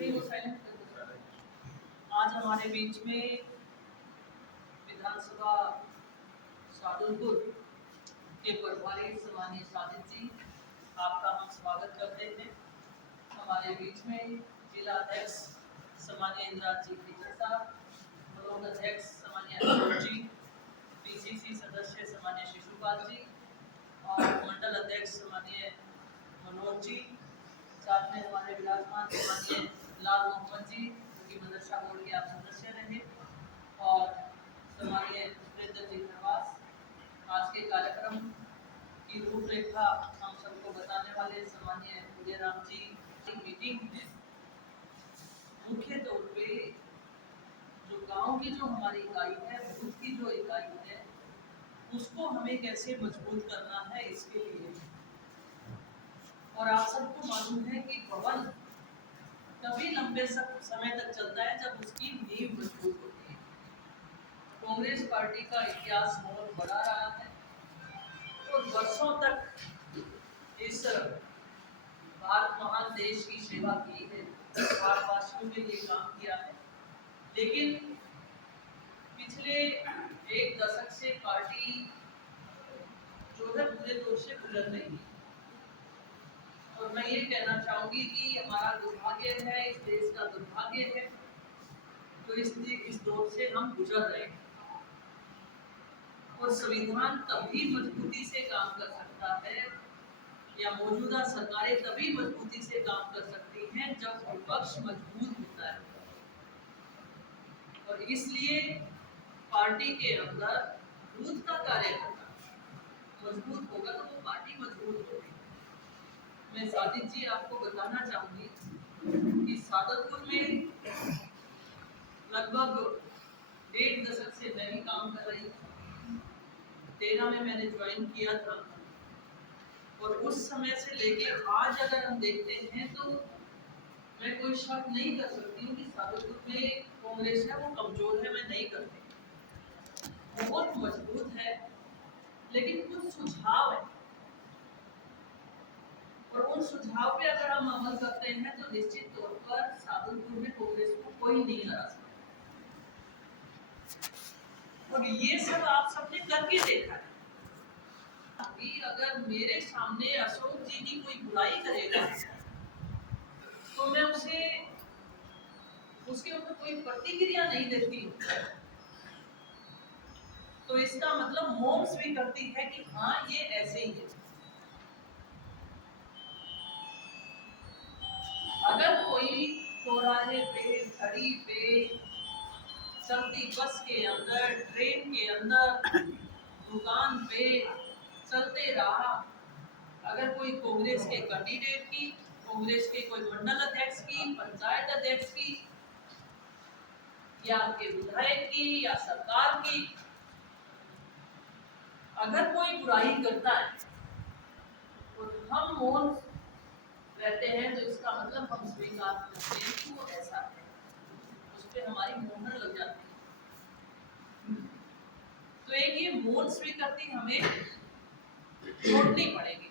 नहीं, वो साइलेंट कर दो। आज हमारे बीच में विधानसभा शाहजहांपुर के प्रभारी सम्मानीय साजिद जी, आपका हम स्वागत करते हैं। हमारे बीच में जिला अध्यक्ष सम्मानीय इंदिराज जी खिचड़ साहब, ब्लॉक अध्यक्ष सम्मानीय अशोक जी, पीसीसी सदस्य सम्मानीय शिशुपाल जी और मंडल अध्यक्ष सम्मानीय मनोज जी, साथ में हमारे विराजमान सम्मानीय लाल मोहम्मद जी जो कि मदरसा बोर्ड के आप सदस्य रहे, और सम्मानीय सुरेंद्र जी खरवास। आज के कार्यक्रम की रूपरेखा हम सबको बताने वाले सम्मानीय उदय राम जी। मीटिंग में मुख्य तौर पे जो गांव की जो हमारी इकाई है, बूथ की जो इकाई है, उसको हमें कैसे मजबूत करना है इसके लिए। और आप सबको मालूम है कि भवन तभी लंबे समय तक चलता है जब उसकी नींव मजबूत होती है। कांग्रेस पार्टी का इतिहास बहुत बड़ा रहा है और वर्षों तक इस भारत महान देश की सेवा की है, भारतवासियों के लिए काम किया है। लेकिन पिछले एक दशक से पार्टी जो है बुरे दौर से गुजर रही है, और मैं ये कहना चाहूंगी कि हमारा दुर्भाग्य है, इस देश का दुर्भाग्य है, तो इस दौर से हम गुजर रहे हैं। और संविधान तभी मजबूती से काम कर सकता है, या मौजूदा सरकारें तभी मजबूती से काम कर सकती हैं जब विपक्ष मजबूत होता है। और इसलिए पार्टी के अंदर बूथ का कार्यकर्ता मजबूत होगा तो वो पार्टी मजबूत होगी। मैं साजिद जी आपको बताना चाहूंगी कि शाहजहांपुर में लगभग 1.5 दशक से मैं भी काम कर रही हूँ। 13 में मैंने ज्वाइन किया था, और उस समय से लेके आज अगर हम देखते हैं तो मैं कोई शक नहीं कर सकती हूँ कि शाहजहांपुर में कांग्रेस है वो कमजोर है, मैं नहीं करती, बहुत मजबूत है। लेकिन कुछ सुझाव है, और उन सुझाव पे अगर हम अमल करते हैं तो निश्चित तौर पर शाहजहांपुर में कांग्रेस को कोई नहीं हरा सकता। और ये सब आप सबने करके देखा है। अभी अगर मेरे सामने अशोक जी की कोई बुराई करेगा तो मैं उसके ऊपर कोई प्रतिक्रिया नहीं देती हूँ, तो इसका मतलब मौन स्वीकृति है कि हाँ ये ऐसे ही है। अगर कोई चौराहे पे, घड़ी पे, चलती बस के अंदर, ट्रेन के अंदर, दुकान पे चलते रहा, अगर कोई कांग्रेस के कैंडिडेट की, कांग्रेस के कोई मंडल अध्यक्ष की, पंचायत अध्यक्ष की, या आपके विधायक की, या सरकार की, अगर कोई बुराई करता है और हम मौन रहते हैं तो इसका मतलब हम स्वीकार करते हैं कि वो ऐसा है, उस पर हमारी मोहर लग जाती है। तो एक ये मौन स्वीकृति हमें छोड़नी पड़ेगी।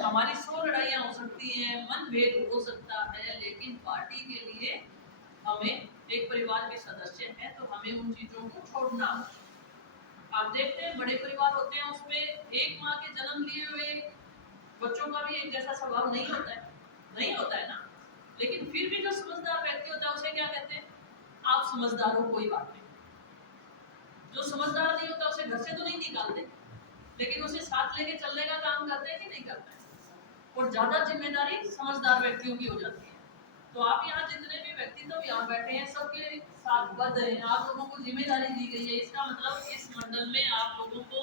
हमारी 100 लड़ाइयाँ हो सकती हैं, मनभेद हो सकता है, लेकिन पार्टी के लिए हमें, एक परिवार के सदस्य हैं तो हमें उन चीजों को छोड़ना। आप देखते हैं बड़े परिवार होते हैं, उसमें एक माँ के जन्म लिए हुए बच्चों का भी एक जैसा स्वभाव नहीं होता है, नहीं होता है ना। लेकिन फिर भी जो समझदार व्यक्ति होता है उसे क्या कहते हैं, आप समझदार हो, कोई बात नहीं। जो समझदार नहीं होता उसे घर से तो नहीं निकालते, लेकिन उसे साथ लेके चलने का काम करते हैं कि नहीं करते हैं। और ज्यादा जिम्मेदारी समझदार व्यक्तियों की हो जाती है। तो आप यहाँ जितने भी व्यक्तित्व यहाँ बैठे हैं सबके साथ बद्ध हैं, आप लोगों को जिम्मेदारी दी गई है। इसका मतलब इस मंडल में आप लोगों को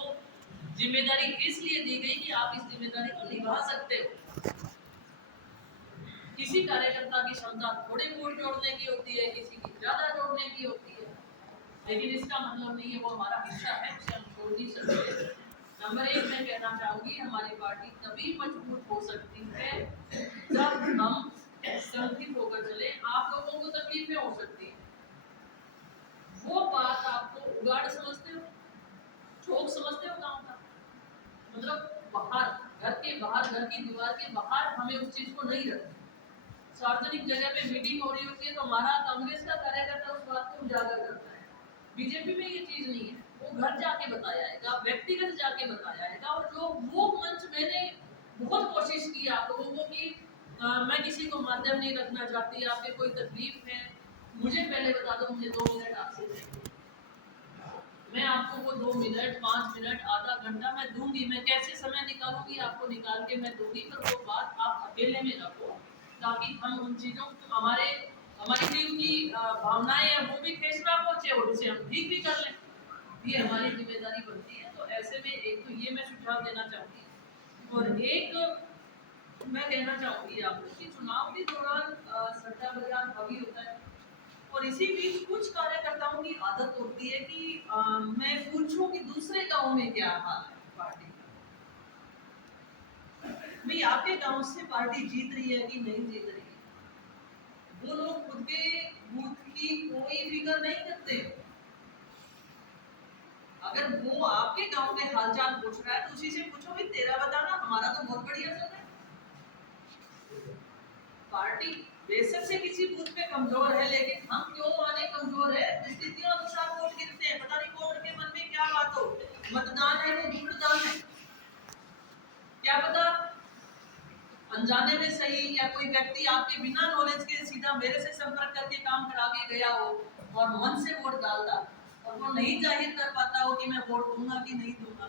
जिम्मेदारी इसलिए दी गई कि आप इस जिम्मेदारी को निभा सकते हो। किसी कार्यकर्ता की क्षमता थोड़े वोट जोड़ने की होती है, किसी की ज्यादा जोड़ने की होती है, लेकिन इसका मतलब नहीं है वो हमारा हिस्सा है, उसे हम छोड़ नहीं सकते। नंबर 1 मैं कहना चाहूंगी, हमारी पार्टी तभी मजबूत हो सकती है जब हम संगठित होकर चले। आप लोगों को तकलीफें हो सकती है, वो बात आपको उगाड़ समझते हो, चौक समझते हो गांव का, मतलब बाहर, घर के बाहर, घर की दीवार के बाहर हमें उस चीज को नहीं रखना। सार्वजनिक जगह पे मीटिंग हो रही होती है तो हमारा कांग्रेस का कार्यकर्ता उस बात को उजागर करता है। बीजेपी में ये चीज नहीं है, वो घर जाके बताया, व्यक्तिगत जाके बताया। और जो वो मंच मैंने बहुत कोशिश की आप लोगों को कि मैं किसी को माध्यम नहीं रखना चाहती, आपके कोई तकलीफ है मुझे पहले बता दो, मुझे 2 मिनट आपसे चाहिए, मैं आपको वो 2 मिनट 5 मिनट आधा घंटा मैं दूंगी, मैं कैसे समय निकालूंगी आपको निकाल के मैं दूंगी, पर वो बात आप अकेले में रखो ताकि हम उन चीजों हमारे हमारी दिल की भावनाएं हैं वो भी ठेस ना पहुंचे और उसे हम ठीक भी कर लें, ये हमारी जिम्मेदारी बनती है। तो ऐसे में एक तो ये मैं सुझाव देना चाहूंगी और एक मैं कहना चाहूंगी आपको कि चुनाव के दौरान सट्टा बाजार हावी होता है और इसी बीच कुछ कार्यकर्ताओं की आदत होती है कि मैं पूछूं कि दूसरे गांव में क्या हाल है पार्टी का, भाई आपके गांव से पार्टी जीत रही है कि नहीं जीत रही है, वो लोग खुद के बूथ की कोई फिक्र नहीं करते। अगर वो आपके गांव के हालचाल पूछ रहा है तो उसी से पूछो भाई तेरा बताना, हमारा तो बहुत बढ़िया चल रहा है। पार्टी बेशक से किसी बूथ पे कमजोर है लेकिन हम क्यों माने कमजोर है, स्थितियों अनुसार वोट गिरते हैं, पता नहीं कौन के मन में क्या बात हो, मतदान है वो गुप्तदान है, क्या पता अनजाने में सही या कोई व्यक्ति आपके बिना नॉलेज के सीधा मेरे से संपर्क करके काम करा के गया हो और मन से वोट डालता और वो नहीं जाहिर कर पाता हो कि मैं वोट दूंगा कि नहीं दूंगा,